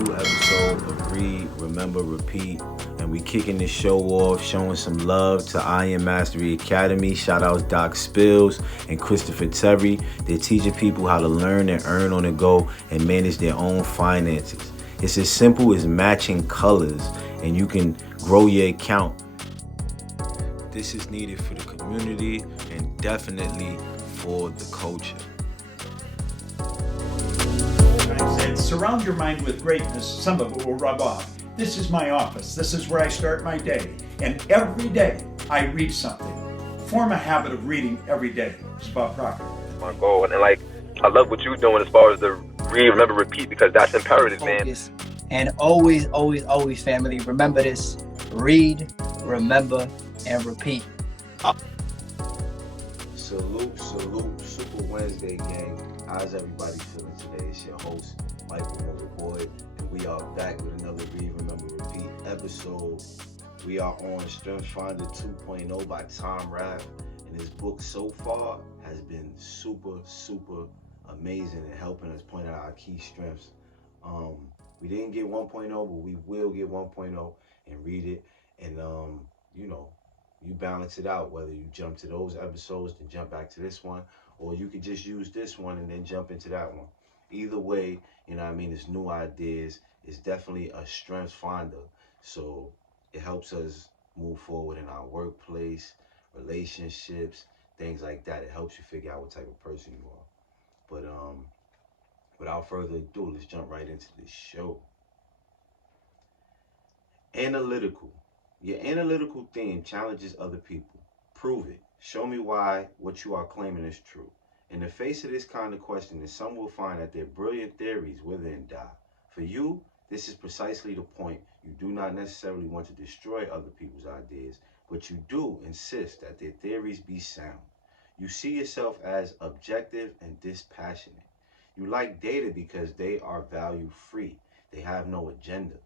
new episode of Read, Remember, Repeat. And we kicking this show off, showing some love to Iron Mastery Academy. Shout out Doc Spills and Christopher Terry. They're teaching people how to learn and earn on the go and manage their own finances. It's as simple as matching colors, and you can grow your account. This is needed for the community and definitely for the culture. I said, surround your mind with greatness, some of it will rub off. This is my office. This is where I start my day. And every day I read something. Form a habit of reading every day. It's about Proctor. My goal. And I love what you're doing as far as the read, remember, repeat, because that's imperative, man. And always, always, always, family, remember this. Read, remember, and repeat. Salute, Super Wednesday, gang. How's everybody feeling today? It's your host, Michael Motherboy, and we are back with another Read, Remember, Repeat episode. We are on Strengths Finder 2.0 by Tom Rath, and this book so far has been super amazing in helping us point out our key strengths. We didn't get 1.0, but we will get 1.0 and read it, and you balance it out, whether you jump to those episodes and jump back to this one, or you could just use this one and then jump into that one. Either way, it's new ideas. It's definitely a strengths finder. So it helps us move forward in our workplace, relationships, things like that. It helps you figure out what type of person you are. But without further ado, let's jump right into this show. Analytical. Your analytical theme challenges other people. Prove it. Show me why what you are claiming is true. In the face of this kind of questioning, some will find that their brilliant theories wither and die. For you, this is precisely the point. You do not necessarily want to destroy other people's ideas, but you do insist that their theories be sound. You see yourself as objective and dispassionate. You like data because they are value-free. They have no agenda.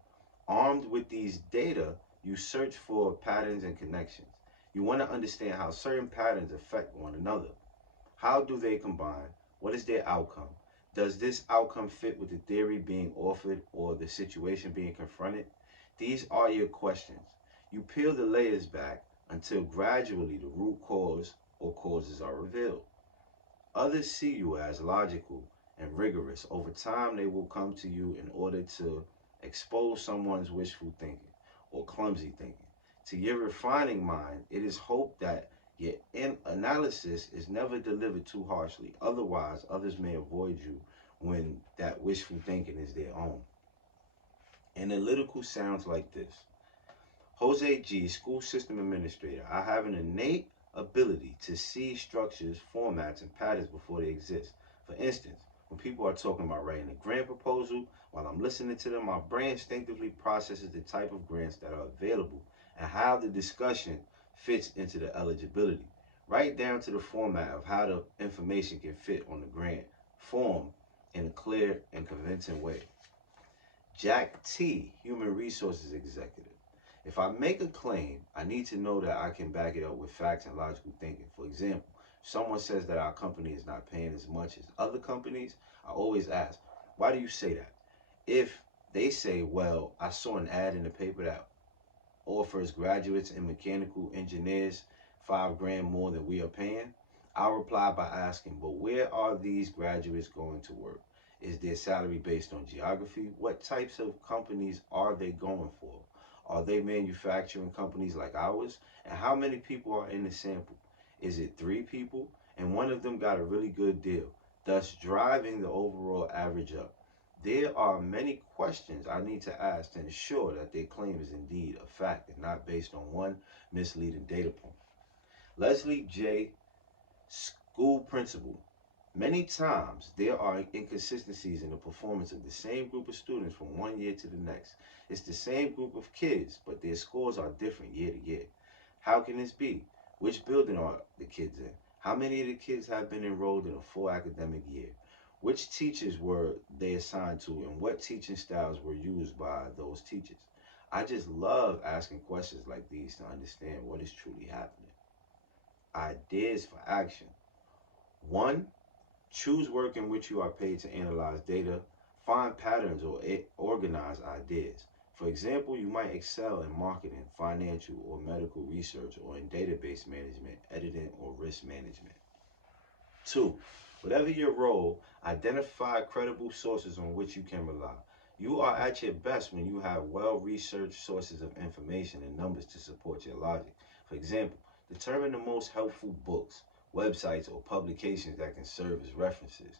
Armed with these data, you search for patterns and connections. You want to understand how certain patterns affect one another. How do they combine? What is their outcome? Does this outcome fit with the theory being offered or the situation being confronted? These are your questions. You peel the layers back until gradually the root cause or causes are revealed. Others see you as logical and rigorous. Over time, they will come to you in order to expose someone's wishful thinking or clumsy thinking. To your refining mind, it is hoped that your analysis is never delivered too harshly. Otherwise, others may avoid you when that wishful thinking is their own. Analytical sounds like this. Jose G., school system administrator. I have an innate ability to see structures, formats, and patterns before they exist. For instance, when people are talking about writing a grant proposal, while I'm listening to them, my brain instinctively processes the type of grants that are available and how the discussion fits into the eligibility, right down to the format of how the information can fit on the grant form in a clear and convincing way. Jack T., human resources executive. If I make a claim, I need to know that I can back it up with facts and logical thinking. For example, if someone says that our company is not paying as much as other companies, I always ask, why do you say that? If they say, well, I saw an ad in the paper that offers graduates and mechanical engineers $5,000 more than we are paying, I'll reply by asking, but where are these graduates going to work? Is their salary based on geography? What types of companies are they going for? Are they manufacturing companies like ours? And how many people are in the sample? Is it 3 people? And one of them got a really good deal, thus driving the overall average up. There are many questions I need to ask to ensure that their claim is indeed a fact and not based on one misleading data point. Leslie J., school principal. Many times there are inconsistencies in the performance of the same group of students from one year to the next. It's the same group of kids, but their scores are different year to year. How can this be? Which building are the kids in? How many of the kids have been enrolled in a full academic year? Which teachers were they assigned to, and what teaching styles were used by those teachers? I just love asking questions like these to understand what is truly happening. Ideas for action. 1. Choose work in which you are paid to analyze data Find patterns or organize ideas. For example, you might excel in marketing, financial or medical research, or in database management, editing, or risk management. 2. Whatever your role, identify credible sources on which you can rely. You are at your best when you have well-researched sources of information and numbers to support your logic. For example, determine the most helpful books, websites, or publications that can serve as references.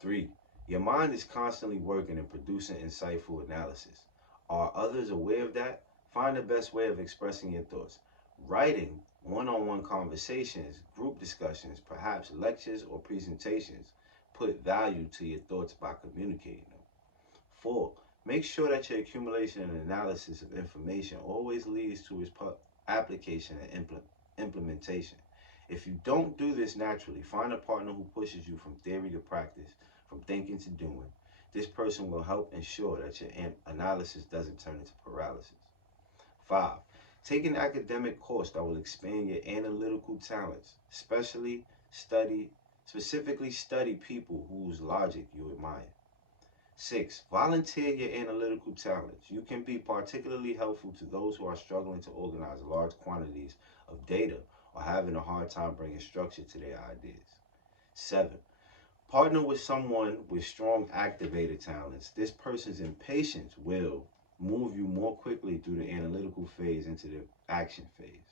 3. Your mind is constantly working and producing insightful analysis. Are others aware of that? Find the best way of expressing your thoughts. Writing, one-on-one conversations, group discussions, perhaps lectures or presentations put value to your thoughts by communicating them. 4. Make sure that your accumulation and analysis of information always leads to its application and implementation. If you don't do this naturally, find a partner who pushes you from theory to practice, from thinking to doing. This person will help ensure that your analysis doesn't turn into paralysis. 5. Take an academic course that will expand your analytical talents, specifically study people whose logic you admire. 6. Volunteer your analytical talents. You can be particularly helpful to those who are struggling to organize large quantities of data or having a hard time bringing structure to their ideas. 7. Partner with someone with strong activator talents. This person's impatience will move you more quickly through the analytical phase into the action phase.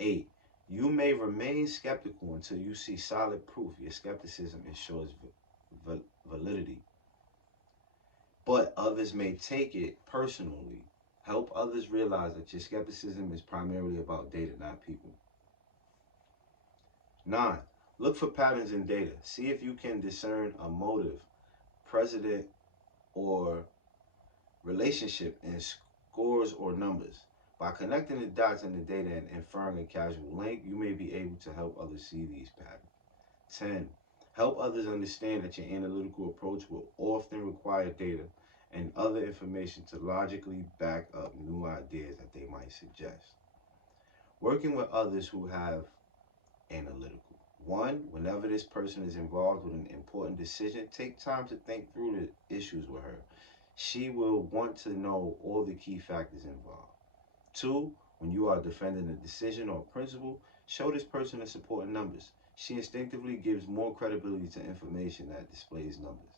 8. You may remain skeptical until you see solid proof. Your skepticism ensures validity. But others may take it personally. Help others realize that your skepticism is primarily about data, not people. 9. Look for patterns in data. See if you can discern a motive, precedent, or relationship in scores or numbers. By connecting the dots in the data and inferring a causal link, you may be able to help others see these patterns. 10. Help others understand that your analytical approach will often require data and other information to logically back up new ideas that they might suggest. Working with others who have analytical. 1. Whenever this person is involved with an important decision, take time to think through the issues with her. She will want to know all the key factors involved. 2. When you are defending a decision or principle, show this person the support in numbers. She instinctively gives more credibility to information that displays numbers.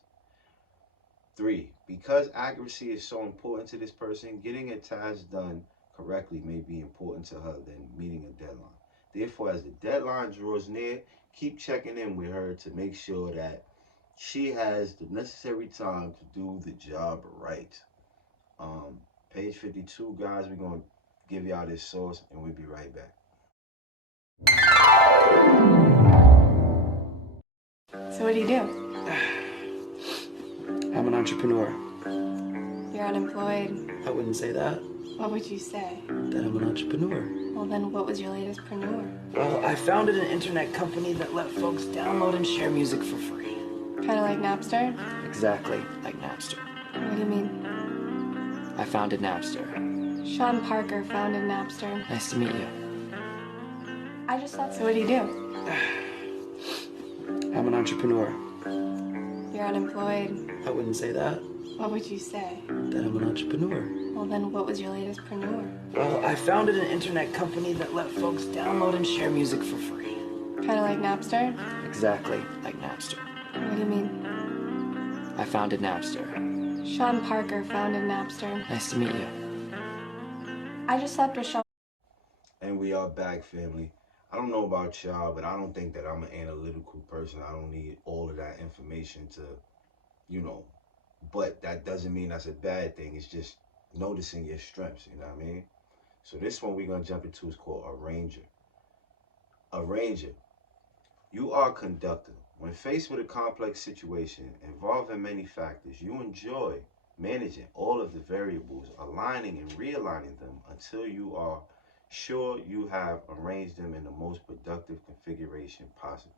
3. Because accuracy is so important to this person, getting a task done correctly may be important to her than meeting a deadline. Therefore, as the deadline draws near, keep checking in with her to make sure that she has the necessary time to do the job right. Page 52, guys, we're going to give y'all this source and we'll be right back. So what do you do? I'm an entrepreneur. You're unemployed. I wouldn't say that. What would you say? That I'm an entrepreneur. Well, then what was your latest preneur? Well, I founded an internet company that let folks download and share music for free. Kind of like Napster? Exactly like Napster. What do you mean? I founded Napster. Sean Parker founded Napster. Nice to meet you. I just thought so. What do you do? I'm an entrepreneur. You're unemployed. I wouldn't say that. What would you say? That I'm an entrepreneur. Well, then what was your latest preneur? Well, I founded an internet company that let folks download and share music for free. Kind of like Napster? Exactly like Napster. What do you mean? I founded Napster. Sean Parker founded Napster. Nice to meet you. I just slept with Sean. And we are back, family. I don't know about y'all, but I don't think that I'm an analytical person. I don't need all of that information to, but that doesn't mean that's a bad thing. It's just noticing your strengths, you know what I mean? So this one we're going to jump into is called arranger. Arranger. You are a conductor. When faced with a complex situation involving many factors, you enjoy managing all of the variables, aligning and realigning them until you are sure you have arranged them in the most productive configuration possible.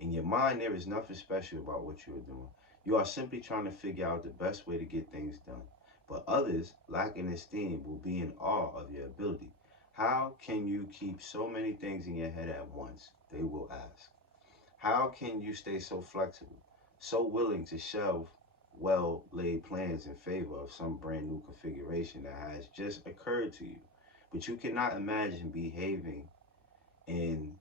In your mind, there is nothing special about what you are doing. You are simply trying to figure out the best way to get things done. But others, lacking esteem, will be in awe of your ability. How can you keep so many things in your head at once? They will ask. How can you stay so flexible, so willing to shelve well-laid plans in favor of some brand new configuration that has just occurred to you. But you cannot imagine behaving in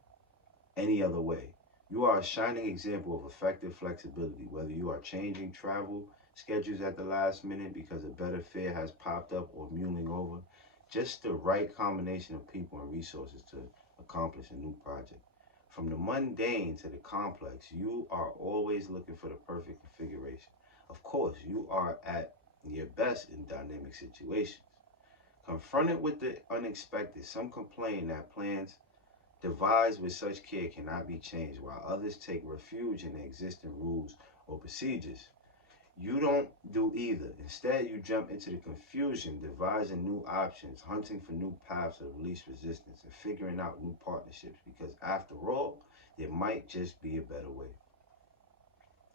any other way. You are a shining example of effective flexibility, whether you are changing travel schedules at the last minute because a better fare has popped up or mulling over. Just the right combination of people and resources to accomplish a new project. From the mundane to the complex, you are always looking for the perfect configuration. Of course, you are at your best in dynamic situations. Confronted with the unexpected, some complain that plans devised with such care cannot be changed, while others take refuge in the existing rules or procedures. You don't do either. Instead, you jump into the confusion, devising new options, hunting for new paths of least resistance, and figuring out new partnerships because, after all, there might just be a better way.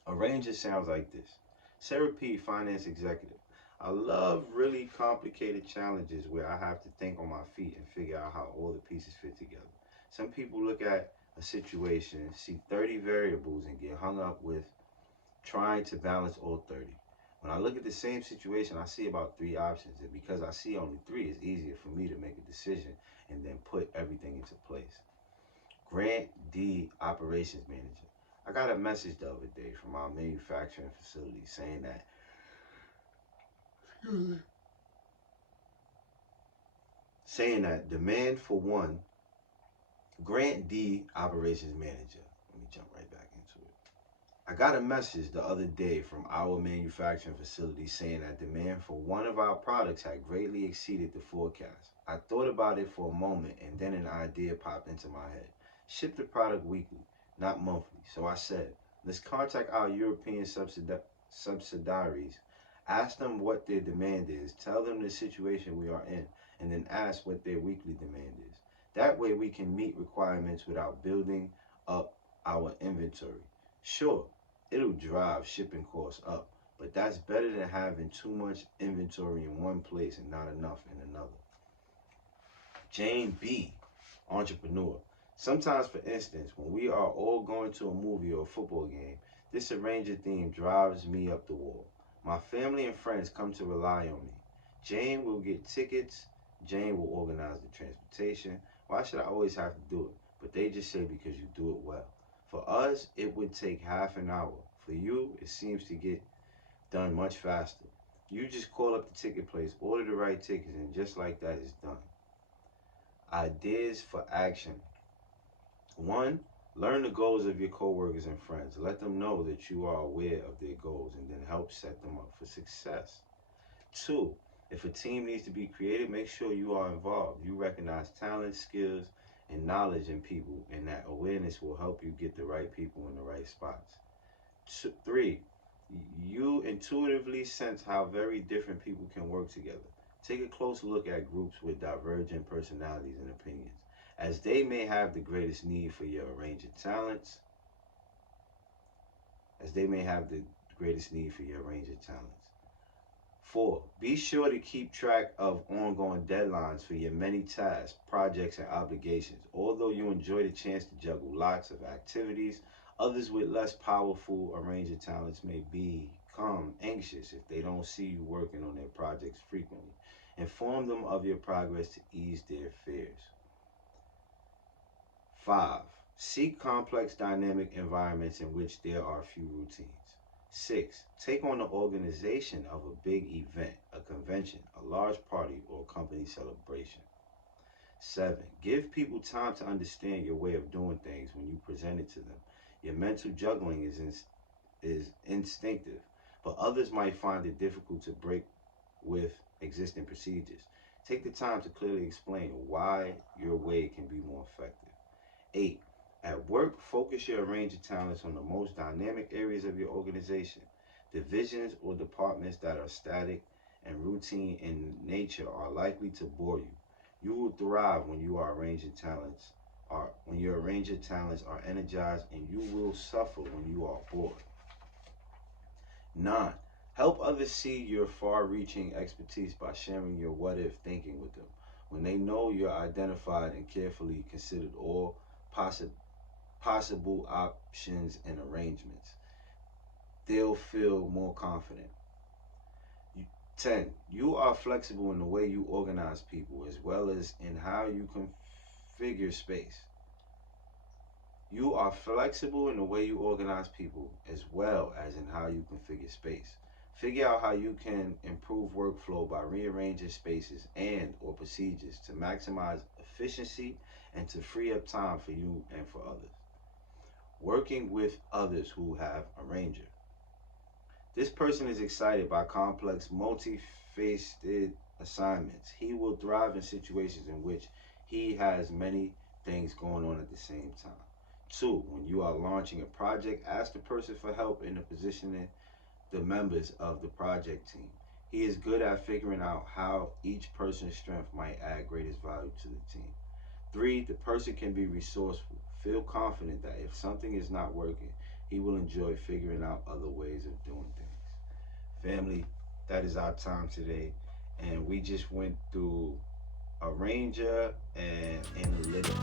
Arranger sounds like this. Sarah P., finance executive. I love really complicated challenges where I have to think on my feet and figure out how all the pieces fit together. Some people look at a situation, see 30 variables, and get hung up with trying to balance all 30. When I look at the same situation, I see about 3 options, and because I see only 3, it's easier for me to make a decision and then put everything into place. Grant D, operations manager. I got a message the other day from our manufacturing facility saying that demand for one. Grant D, operations manager. Let me jump right back into it. I got a message the other day from our manufacturing facility saying that demand for one of our products had greatly exceeded the forecast. I thought about it for a moment and then an idea popped into my head. Ship the product weekly, not monthly. So I said, let's contact our European subsidiaries, ask them what their demand is, tell them the situation we are in, and then ask what their weekly demand is. That way we can meet requirements without building up our inventory. Sure, it'll drive shipping costs up, but that's better than having too much inventory in one place and not enough in another. Jane B, entrepreneur. Sometimes, for instance, when we are all going to a movie or a football game, this arranger theme drives me up the wall. My family and friends come to rely on me. Jane will get tickets. Jane will organize the transportation. Why should I always have to do it? But they just say because you do it well. For us, it would take half an hour. For you, it seems to get done much faster. You just call up the ticket place, order the right tickets, and just like that, it's done. Ideas for action. 1. Learn the goals of your coworkers and friends. Let them know that you are aware of their goals and then help set them up for success. 2. If a team needs to be created, make sure you are involved. You recognize talent, skills, and knowledge in people, and that awareness will help you get the right people in the right spots. 3. You intuitively sense how very different people can work together. Take a close look at groups with divergent personalities and opinions, as they may have the greatest need for your range of talents. 4. Be sure to keep track of ongoing deadlines for your many tasks, projects, and obligations. Although you enjoy the chance to juggle lots of activities, others with less powerful range of talents may become anxious if they don't see you working on their projects frequently. Inform them of your progress to ease their fears. 5. Seek complex, dynamic environments in which there are few routines. 6. Take on the organization of a big event, a convention, a large party, or company celebration. 7. Give people time to understand your way of doing things when you present it to them. Your mental juggling is instinctive, but others might find it difficult to break with existing procedures. Take the time to clearly explain why your way can be more effective. 8. At work, focus your range of talents on the most dynamic areas of your organization. Divisions or departments that are static and routine in nature are likely to bore you. You will thrive when your range of talents are energized, and you will suffer when you are bored. 9. Help others see your far-reaching expertise by sharing your what-if thinking with them. When they know you're identified and carefully considered all possible options and arrangements, they'll feel more confident. 10. You are flexible in the way you organize people as well as in how you configure space. You are flexible in the way you organize people as well as in how you configure space. Figure out how you can improve workflow by rearranging spaces and or procedures to maximize efficiency and to free up time for you and for others. Working with others who have a ranger. This person is excited by complex, multifaceted assignments. He will thrive in situations in which he has many things going on at the same time. 2. When you are launching a project, ask the person for help in the positioning the members of the project team. He is good at figuring out how each person's strength might add greatest value to the team. 3. The person can be resourceful. Feel confident that if something is not working, he will enjoy figuring out other ways of doing things. Family, that is our time today. And we just went through a ranger and analytical.